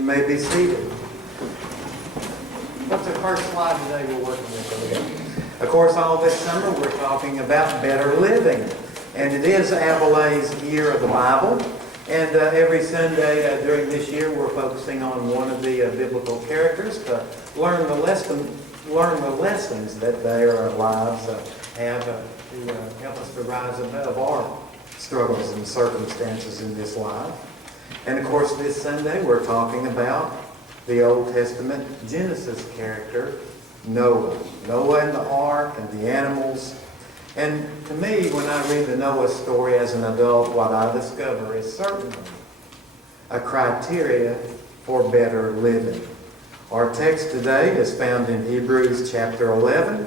You may be seated. What's the first slide today we're working with? Of course, all this summer we're talking about better living. And it is Abilay's year of the Bible. And every Sunday during this year we're focusing on one of the biblical characters to learn the lessons that their lives have to help us to rise above our struggles and circumstances in this life. And of course this Sunday we're talking about the Old Testament Genesis character, Noah. Noah and the ark and the animals. And to me, when I read the Noah story as an adult, what I discover is certainly a criteria for better living. Our text today is found in Hebrews chapter 11,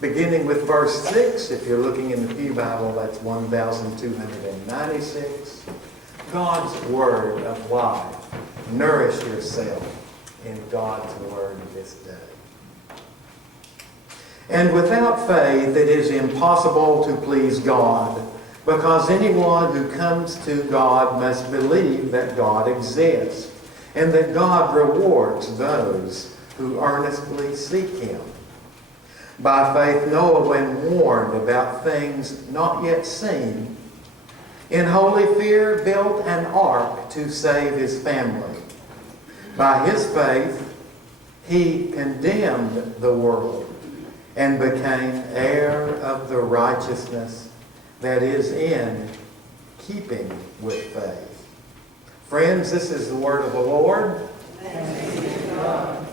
beginning with verse 6. If you're looking in the Pew Bible, that's 1296. God's Word of life. Nourish yourself in God's Word this day. And without faith it is impossible to please God, because anyone who comes to God must believe that God exists, and that God rewards those who earnestly seek Him. By faith Noah, when warned about things not yet seen, in holy fear built an ark to save his family. By his faith he condemned the world and became heir of the righteousness that is in keeping with faith. Friends, this is the word of the Lord. Thanks be to God.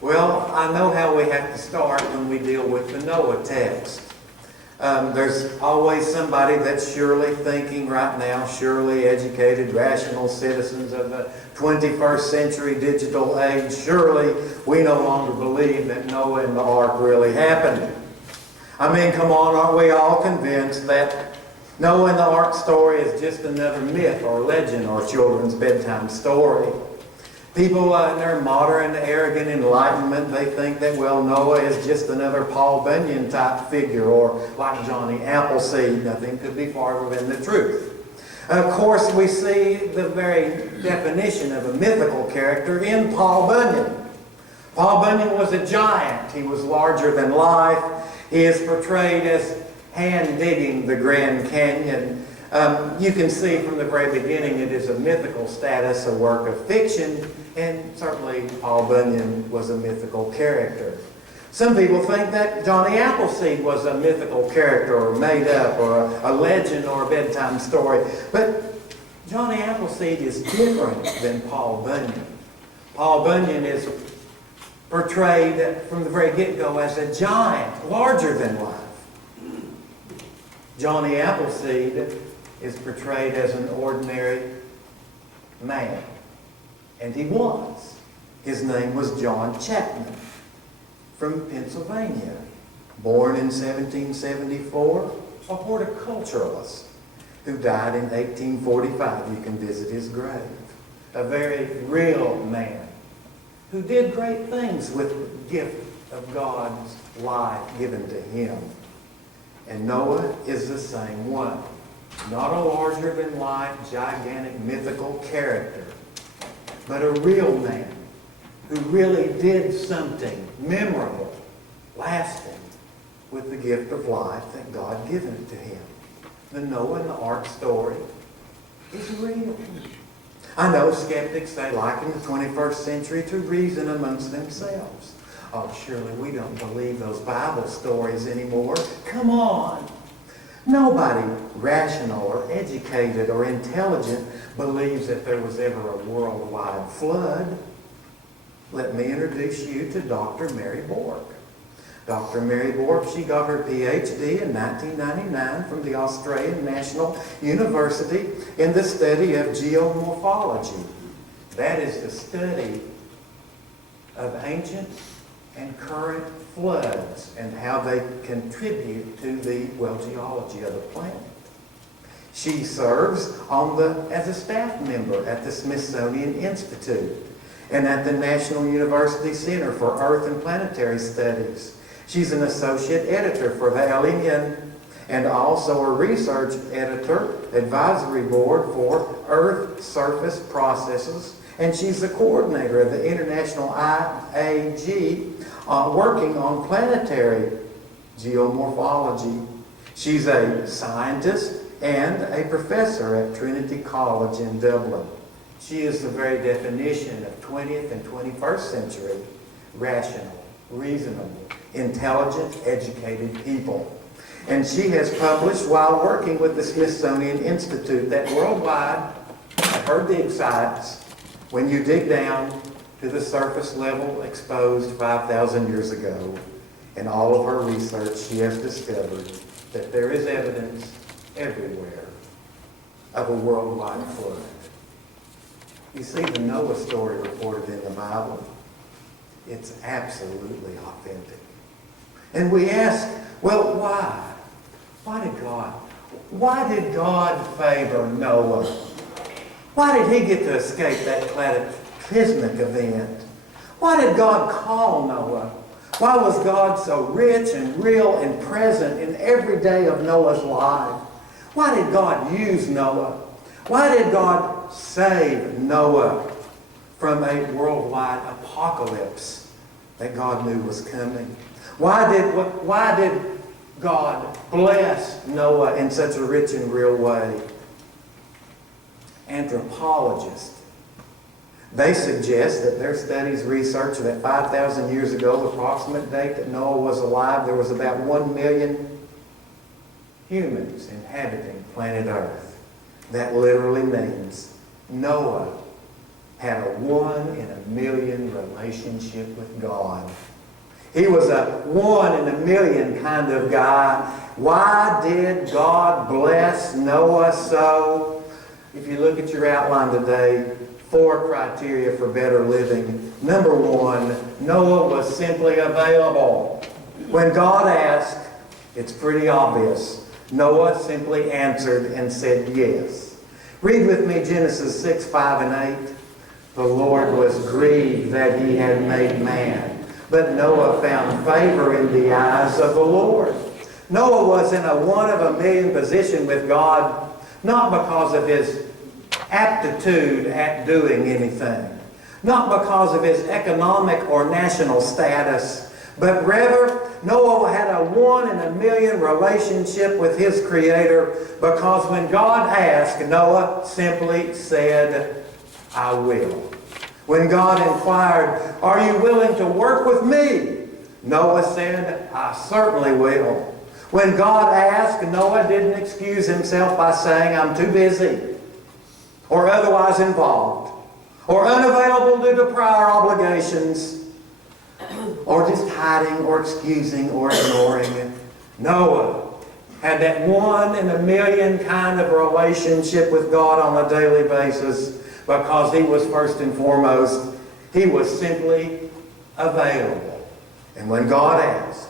Well, I know how we have to start when we deal with the Noah text. There's always somebody that's surely thinking right now, surely educated, rational citizens of the 21st century digital age. Surely we no longer believe that Noah and the ark really happened. I mean, come on, aren't we all convinced that Noah and the ark story is just another myth or legend or children's bedtime story? People in their modern, arrogant enlightenment, they think that, well, Noah is just another Paul Bunyan type figure, or like Johnny Appleseed. Nothing could be farther than the truth. Of course, we see the very definition of a mythical character in Paul Bunyan. Paul Bunyan was a giant. He was larger than life. He is portrayed as hand-digging the Grand Canyon. You can see from the very beginning it is a mythical status, a work of fiction, and certainly Paul Bunyan was a mythical character. Some people think that Johnny Appleseed was a mythical character or made up or a legend or a bedtime story. But Johnny Appleseed is different than Paul Bunyan. Paul Bunyan is portrayed from the very get-go as a giant, larger than life. Johnny Appleseed is portrayed as an ordinary man. And he was. His name was John Chapman from Pennsylvania. Born in 1774, a horticulturalist who died in 1845. You can visit his grave. A very real man who did great things with the gift of God's life given to him. And Noah is the same one. Not a larger-than-life, gigantic, mythical character, but a real man who really did something memorable, lasting, with the gift of life that God given to him. The Noah and the ark story is real. I know skeptics, they like in the 21st century to reason amongst themselves. Oh, surely we don't believe those Bible stories anymore. Come on. Nobody rational or educated or intelligent believes that there was ever a worldwide flood. Let me introduce you to Dr. Mary Bork. Dr. Mary Bork, she got her PhD in 1999 from the Australian National University in the study of geomorphology. That is the study of ancient and current floods and how they contribute to the, geology of the planet. She serves as a staff member at the Smithsonian Institute and at the National University Center for Earth and Planetary Studies. She's an associate editor for the LEN and also a research editor, advisory board for Earth Surface Processes And she's the coordinator of the International IAG, working on planetary geomorphology. She's a scientist and a professor at Trinity College in Dublin. She is the very definition of 20th and 21st century rational, reasonable, intelligent, educated people. And she has published, while working with the Smithsonian Institute, that worldwide, at her dig sites, when you dig down to the surface level exposed 5,000 years ago, in all of her research, she has discovered that there is evidence everywhere of a worldwide flood. You see, the Noah story reported in the Bible, it's absolutely authentic. And we ask, well, why? Why did God favor Noah? Why did he get to escape that cataclysmic event? Why did God call Noah? Why was God so rich and real and present in every day of Noah's life? Why did God use Noah? Why did God save Noah from a worldwide apocalypse that God knew was coming? Why did God bless Noah in such a rich and real way? Anthropologists, they suggest that their studies research that 5,000 years ago, the approximate date that Noah was alive, there was about 1 million humans inhabiting planet Earth. That literally means Noah had a 1 in a million relationship with God. He was a 1 in a million kind of guy. Why did God bless Noah so? If you look at your outline today, 4 criteria for better living. Number 1, Noah was simply available. When God asked, it's pretty obvious. Noah simply answered and said yes. Read with me Genesis 6, 5, and 8. The Lord was grieved that he had made man, but Noah found favor in the eyes of the Lord. Noah was in a 1 of a million position with God, not because of his aptitude at doing anything, not because of his economic or national status, but rather Noah had a 1 in a million relationship with his Creator, because when God asked, Noah simply said, I will. When God inquired, are you willing to work with me? Noah said, I certainly will. When God asked, Noah didn't excuse himself by saying, I'm too busy, or otherwise involved, or unavailable due to prior obligations, or just hiding or excusing or ignoring. Noah had that 1 in a million kind of relationship with God on a daily basis, because he was first and foremost, he was simply available. And when God asked,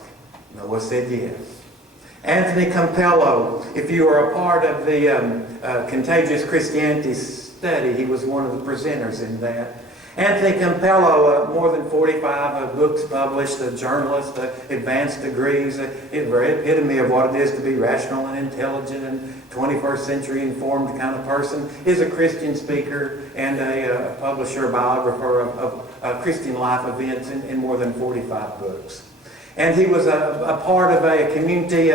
Noah said yes. Anthony Campello, if you are a part of the Contagious Christianity study, he was one of the presenters in that. Anthony Campello, more than 45 books published, a journalist, advanced degrees, epitome of what it is to be rational and intelligent and 21st century informed kind of person, is a Christian speaker and a publisher, biographer of Christian life events in more than 45 books. And he was a part of a community,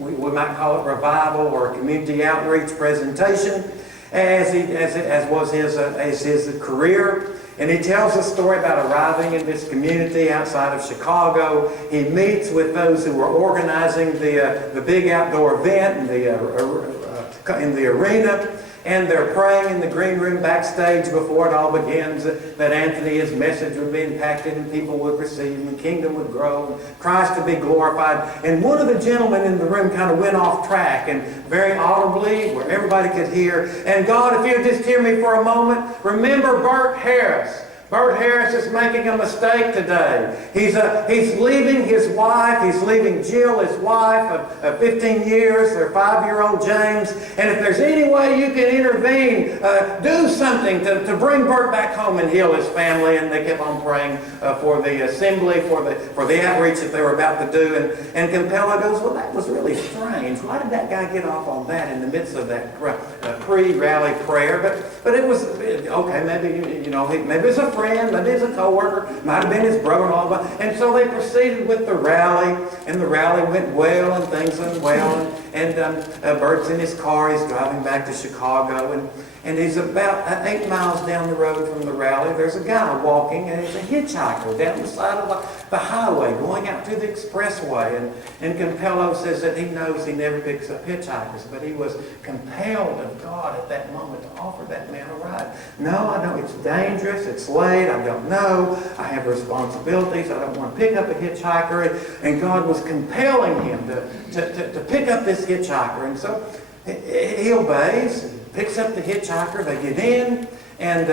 we might call it revival or a community outreach presentation, as was his career. And he tells a story about arriving in this community outside of Chicago. He meets with those who were organizing the big outdoor event in the arena. And they're praying in the green room backstage before it all begins that Anthony, his message would be impacted and people would receive and the kingdom would grow and Christ would be glorified. And one of the gentlemen in the room kind of went off track, and very audibly where everybody could hear, and God, if you'll just hear me for a moment, remember Bert Harris. Bert Harris is making a mistake today. He's leaving his wife. He's leaving Jill, his wife of 15 years, their 5-year-old James. And if there's any way you can intervene, do something to bring Bert back home and heal his family. And they kept on praying for the assembly, for the outreach that they were about to do. And Campello goes, well, that was really strange. Why did that guy get off on that in the midst of that pre-rally prayer, but it was, okay, maybe, maybe it's a friend, maybe it's a coworker, might have been his brother-in-law. And so they proceeded with the rally, and the rally went well, and things went well. And Bert's in his car, he's driving back to Chicago, and he's about 8 miles down the road from the rally. There's a guy walking, and he's a hitchhiker down the side of the highway going out to the expressway. And Campello says that he knows he never picks up hitchhikers, but he was compelled of God at that moment to offer that man a ride. No, I know it's dangerous, it's late, I don't know, I have responsibilities, I don't want to pick up a hitchhiker. And God was compelling him to pick up this hitchhiker. And so he obeys, picks up the hitchhiker, they get in, and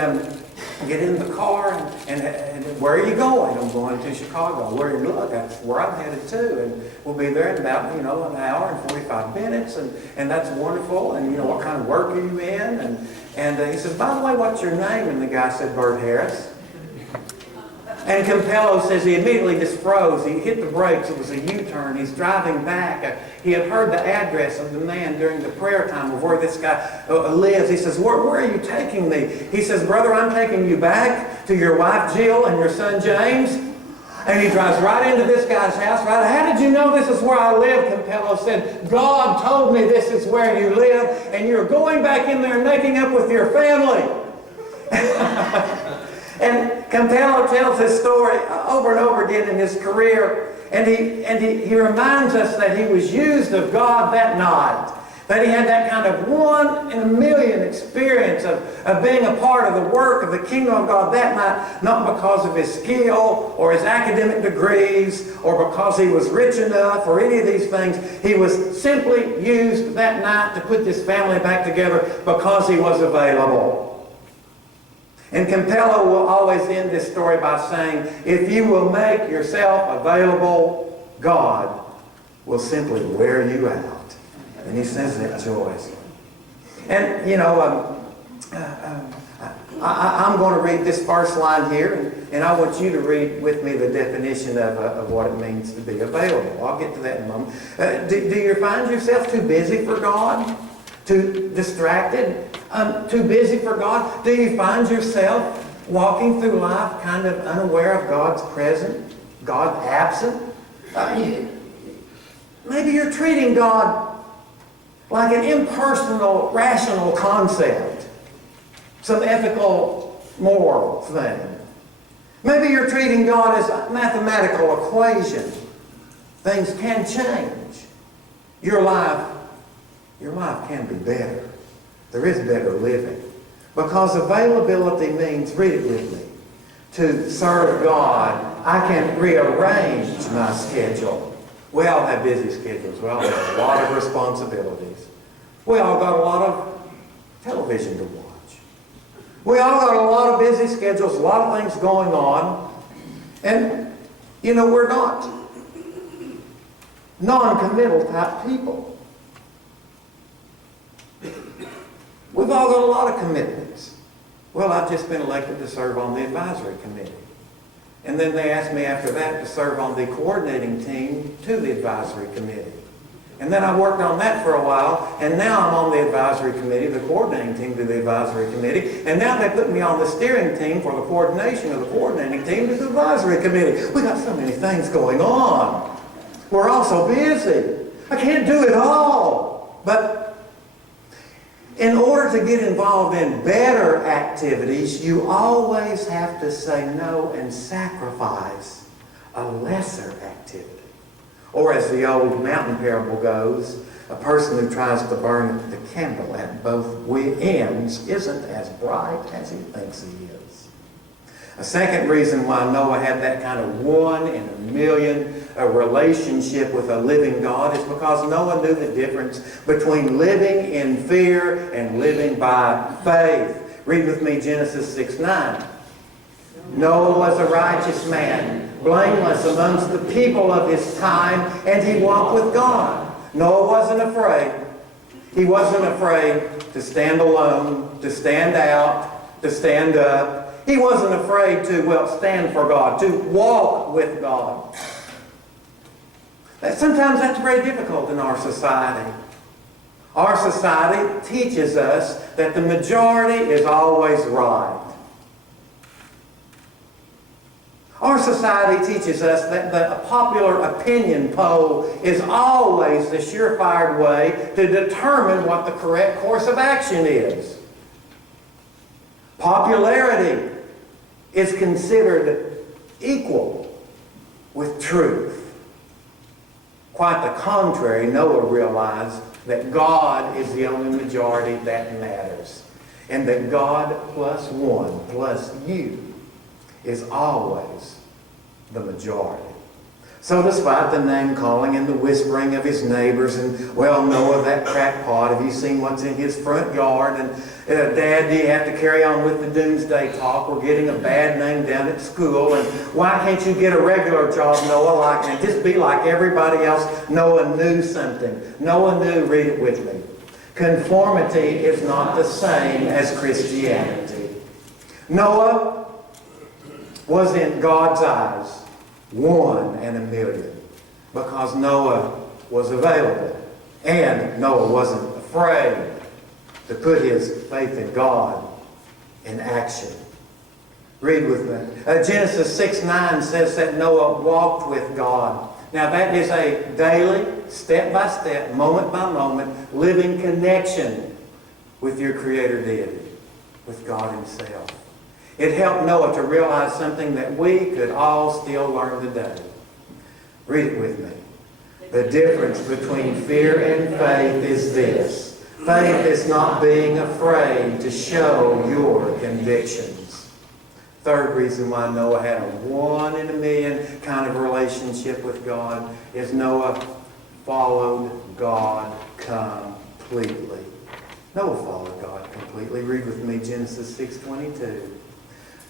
get in the car, and where are you going? I'm going to Chicago. Where are you? Look, that's where I'm headed to, and we'll be there in about, an hour and 45 minutes, and that's wonderful, and what kind of work are you in? And he says, by the way, what's your name? And the guy said, Bert Harris. And Campello says he immediately just froze. He hit the brakes. It was a U-turn. He's driving back. He had heard the address of the man during the prayer time of where this guy lives. He says, where are you taking me? He says, brother, I'm taking you back to your wife Jill and your son James. And he drives right into this guy's house. Right? How did you know this is where I live? Campello said, God told me this is where you live, and you're going back in there and making up with your family. And Campello tells his story over and over again in his career, and he reminds us that he was used of God that night, that he had that kind of 1 in a million experience of being a part of the work of the kingdom of God that night, not because of his skill or his academic degrees or because he was rich enough or any of these things. He was simply used that night to put this family back together because he was available. And Campello will always end this story by saying, if you will make yourself available, God will simply wear you out. And he says that joyously. And, I'm going to read this first line here, and I want you to read with me the definition of what it means to be available. I'll get to that in a moment. Do you find yourself too busy for God? Too distracted? Too busy for God? Do you find yourself walking through life kind of unaware of God's presence? God absent? Maybe you're treating God like an impersonal, rational concept. Some ethical, moral thing. Maybe you're treating God as a mathematical equation. Things can change. Your life can be better. There is better living. Because availability means, read it with me, to serve God, I can rearrange my schedule. We all have busy schedules. We all have a lot of responsibilities. We all got a lot of television to watch. We all got a lot of busy schedules, a lot of things going on. And, we're not non-committal type people. We've all got a lot of commitments. Well, I've just been elected to serve on the advisory committee. And then they asked me after that to serve on the coordinating team to the advisory committee. And then I worked on that for a while, and now I'm on the advisory committee, the coordinating team to the advisory committee, and now they put me on the steering team for the coordination of the coordinating team to the advisory committee. We got so many things going on. We're all so busy. I can't do it all. But in order to get involved in better activities, you always have to say no and sacrifice a lesser activity. Or as the old mountain parable goes, a person who tries to burn the candle at both ends isn't as bright as he thinks he is. A second reason why Noah had that kind of 1 in a million relationship with a living God is because Noah knew the difference between living in fear and living by faith. Read with me Genesis 6:9. Noah was a righteous man, blameless amongst the people of his time, and he walked with God. Noah wasn't afraid. He wasn't afraid to stand alone, to stand out, to stand up. He wasn't afraid to, stand for God, to walk with God. Sometimes that's very difficult in our society. Our society teaches us that the majority is always right. Our society teaches us that the popular opinion poll is always the surefire way to determine what the correct course of action is. Popularity is considered equal with truth. Quite the contrary, Noah realized that God is the only majority that matters, and that God plus one plus you is always the majority. So despite the name-calling and the whispering of his neighbors and, well, Noah, that crackpot, have you seen what's in his front yard? And, Dad, do you have to carry on with the doomsday talk? We're getting a bad name down at school. And why can't you get a regular job, Noah, and just be like everybody else? Noah knew something. Noah knew, read it with me. Conformity is not the same as Christianity. Noah was in God's eyes 1 in a million because Noah was available and Noah wasn't afraid to put his faith in God in action. Read with me. Genesis 6:9 says that Noah walked with God. Now that is a daily, step-by-step, moment-by-moment, living connection with your Creator deity, with God Himself. It helped Noah to realize something that we could all still learn today. Read it with me. The difference between fear and faith is this. Faith is not being afraid to show your convictions. Third reason why Noah had a 1 in a million kind of relationship with God is Noah followed God completely. Noah followed God completely. Read with me Genesis 6:22.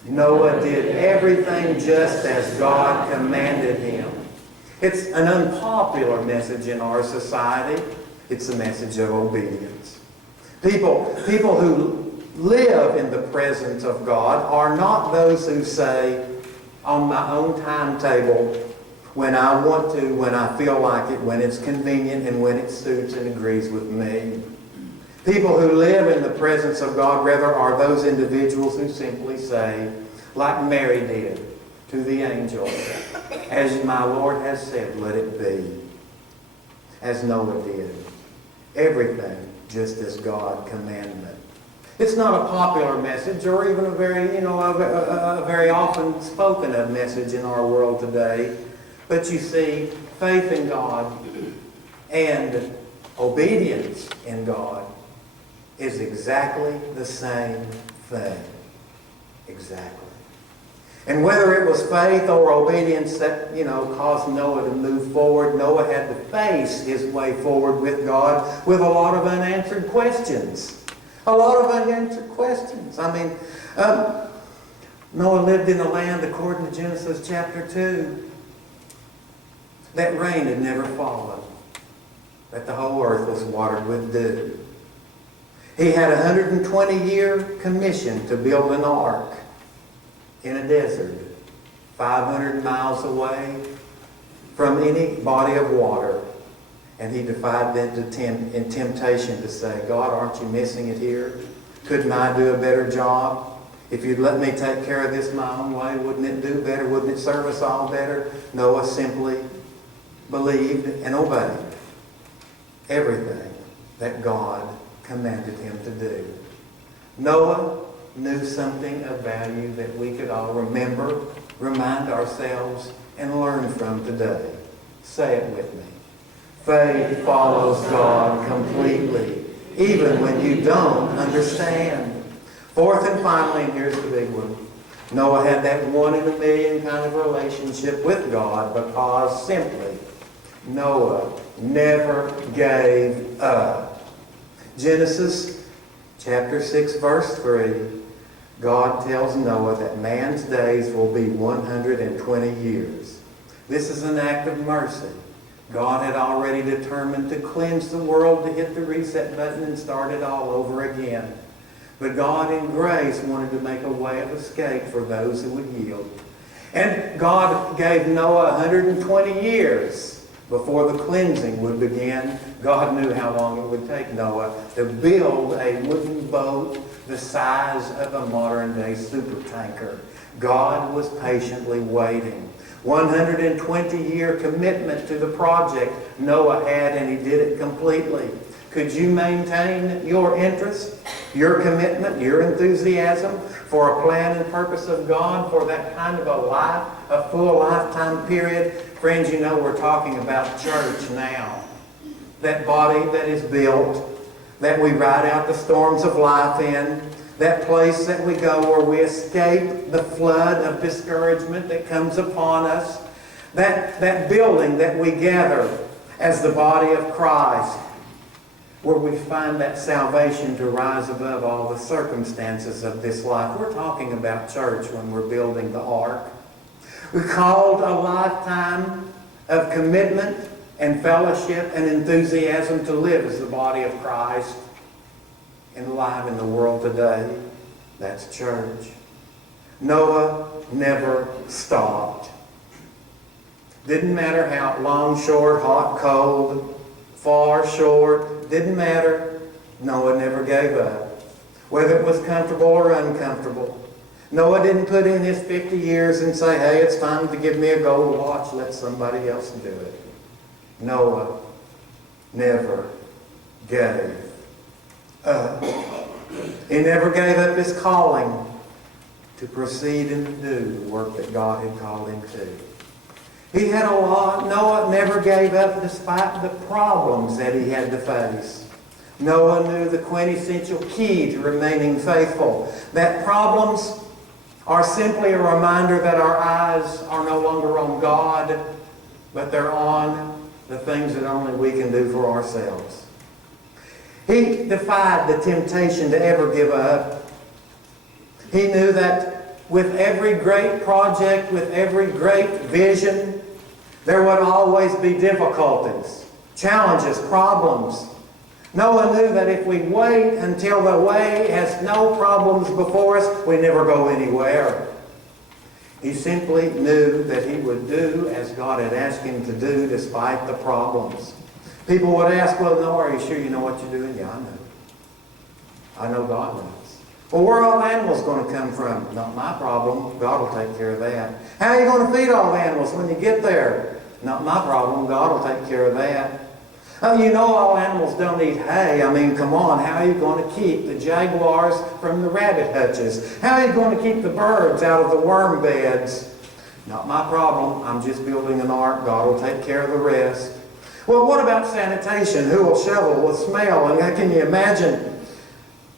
Noah did everything just as God commanded him. It's an unpopular message in our society. It's a message of obedience. People who live in the presence of God are not those who say, on my own timetable, when I want to, when I feel like it, when it's convenient, and when it suits and agrees with me. People who live in the presence of God, rather, are those individuals who simply say, like Mary did to the angel, as my Lord has said, let it be. As Noah did. Everything just as God commanded. It's not a popular message or even a very often spoken of message in our world today. But you see, faith in God and obedience in God is exactly the same thing. Exactly. And whether it was faith or obedience that, caused Noah to move forward, Noah had to face his way forward with God with a lot of unanswered questions. A lot of unanswered questions. Noah lived in a land, according to Genesis chapter 2, that rain had never fallen, that the whole earth was watered with dew. He had a 120-year commission to build an ark in a desert, 500 miles away from any body of water. And he defied them in temptation to say, God, aren't you missing it here? Couldn't I do a better job? If you'd let me take care of this my own way, wouldn't it do better? Wouldn't it serve us all better? Noah simply believed and obeyed everything that God commanded him to do. Noah knew something of value that we could all remember, remind ourselves, and learn from today. Say it with me. Faith follows God completely, even when you don't understand. Fourth and finally, and here's the big one, Noah had that 1 in a million kind of relationship with God because simply Noah never gave up. Genesis chapter 6, verse 3, God tells Noah that man's days will be 120 years. This is an act of mercy. God had already determined to cleanse the world, to hit the reset button and start it all over again. But God in grace wanted to make a way of escape for those who would yield. And God gave Noah 120 years Before the cleansing would begin, God knew how long it would take Noah to build a wooden boat the size of a modern-day supertanker. God was patiently waiting. 120-year commitment to the project Noah had, and he did it completely. Could you maintain your interest, your commitment, your enthusiasm for a plan and purpose of God for that kind of a full lifetime period? Friends, you know we're talking about church now. That body that is built, that we ride out the storms of life in, that place that we go where we escape the flood of discouragement that comes upon us, that building that we gather as the body of Christ, where we find that salvation to rise above all the circumstances of this life. We're talking about church when we're building the ark. We're called a lifetime of commitment and fellowship and enthusiasm to live as the body of Christ and alive in the world today. That's church. Noah never stopped. Didn't matter how long, short, hot, cold, far, short, didn't matter. Noah never gave up, whether it was comfortable or uncomfortable. Noah didn't put in his 50 years and say, hey, it's time to give me a gold watch, let somebody else do it. Noah never gave up. He never gave up his calling to proceed and to do the work that God had called him to. He had a lot. Noah never gave up despite the problems that he had to face. Noah knew the quintessential key to remaining faithful, that problems are simply a reminder that our eyes are no longer on God, but they're on the things that only we can do for ourselves. He defied the temptation to ever give up. He knew that with every great project, with every great vision, there would always be difficulties, challenges, problems. Noah knew that if we wait until the way has no problems before us, we never go anywhere. He simply knew that he would do as God had asked him to do despite the problems. People would ask, well, Noah, are you sure you know what you're doing? Yeah, I know. I know God knows. Well, where are all animals going to come from? Not my problem. God will take care of that. How are you going to feed all the animals when you get there? Not my problem. God will take care of that. Oh, you know all animals don't eat hay. I mean, come on. How are you going to keep the jaguars from the rabbit hutches? How are you going to keep the birds out of the worm beds? Not my problem. I'm just building an ark. God will take care of the rest. Well, what about sanitation? Who will shovel? Will smell? And how can you imagine?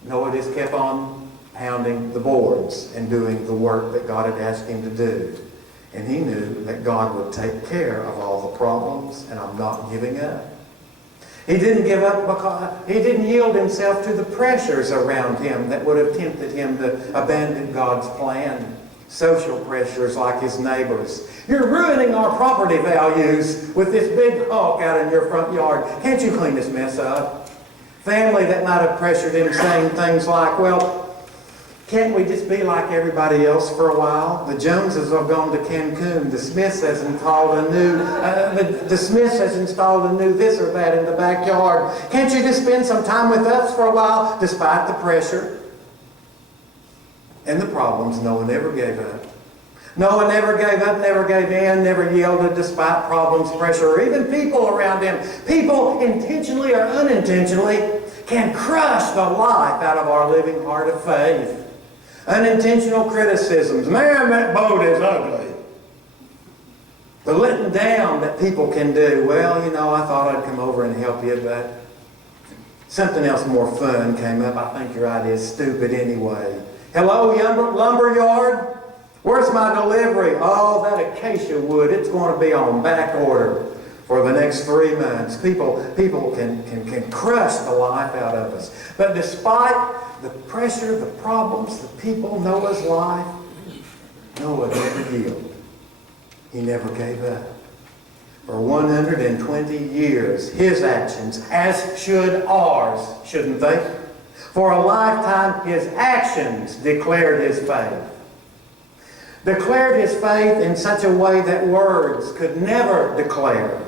Noah just kept on pounding the boards and doing the work that God had asked him to do. And he knew that God would take care of all the problems, and I'm not giving up. He didn't give up because he didn't yield himself to the pressures around him that would have tempted him to abandon God's plan. Social pressures like his neighbors. You're ruining our property values with this big hawk out in your front yard. Can't you clean this mess up? Family that might have pressured him saying things like, well, can't we just be like everybody else for a while? The Joneses have gone to Cancun. The Smiths has installed a new, the Smiths has installed a new this or that in the backyard. Can't you just spend some time with us for a while, despite the pressure and the problems? Noah never gave up. Noah never gave up, never gave in, never yielded despite problems, pressure, or even people around him. People, intentionally or unintentionally, can crush the life out of our living heart of faith. Unintentional criticisms. Man, that boat is ugly. The letting down that people can do. Well, you know, I thought I'd come over and help you, but something else more fun came up. I think your idea is stupid anyway. Hello, lumber yard? Where's my delivery? Oh, that acacia wood, it's going to be on back order for the next 3 months. People can crush the life out of us. But despite the pressure, the problems, the people, Noah's life, Noah never yielded. He never gave up. For 120 years, his actions, as should ours, shouldn't they? For a lifetime, his actions declared his faith. Declared his faith in such a way that words could never declare.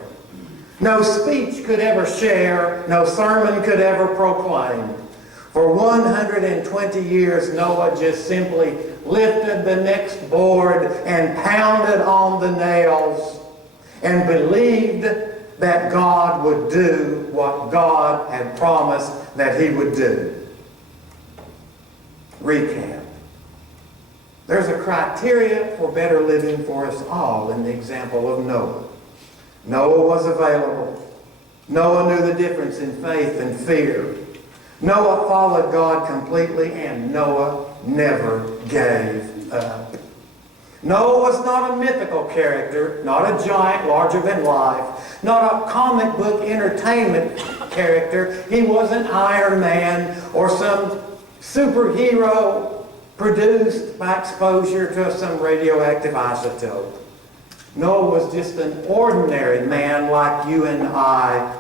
No speech could ever share, no sermon could ever proclaim. For 120 years, Noah just simply lifted the next board and pounded on the nails and believed that God would do what God had promised that He would do. Recap. There's a criteria for better living for us all in the example of Noah. Noah was available. Noah knew the difference in faith and fear. Noah followed God completely, and Noah never gave up. Noah was not a mythical character, not a giant larger than life, not a comic book entertainment character. He wasn't Iron Man or some superhero produced by exposure to some radioactive isotope. Noah was just an ordinary man like you and I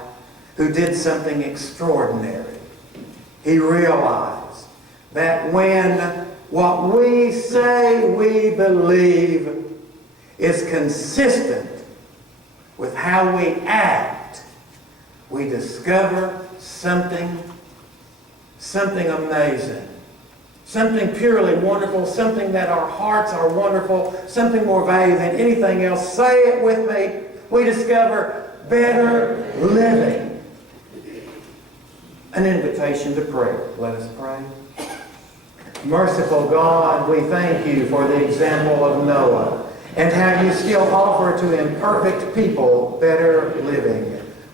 who did something extraordinary. He realized that when what we say we believe is consistent with how we act, we discover something amazing, something purely wonderful, something that our hearts are wonderful, something more valuable than anything else. Say it with me. We discover better living. An invitation to prayer. Let us pray. Merciful God, we thank you for the example of Noah and how you still offer to imperfect people better living.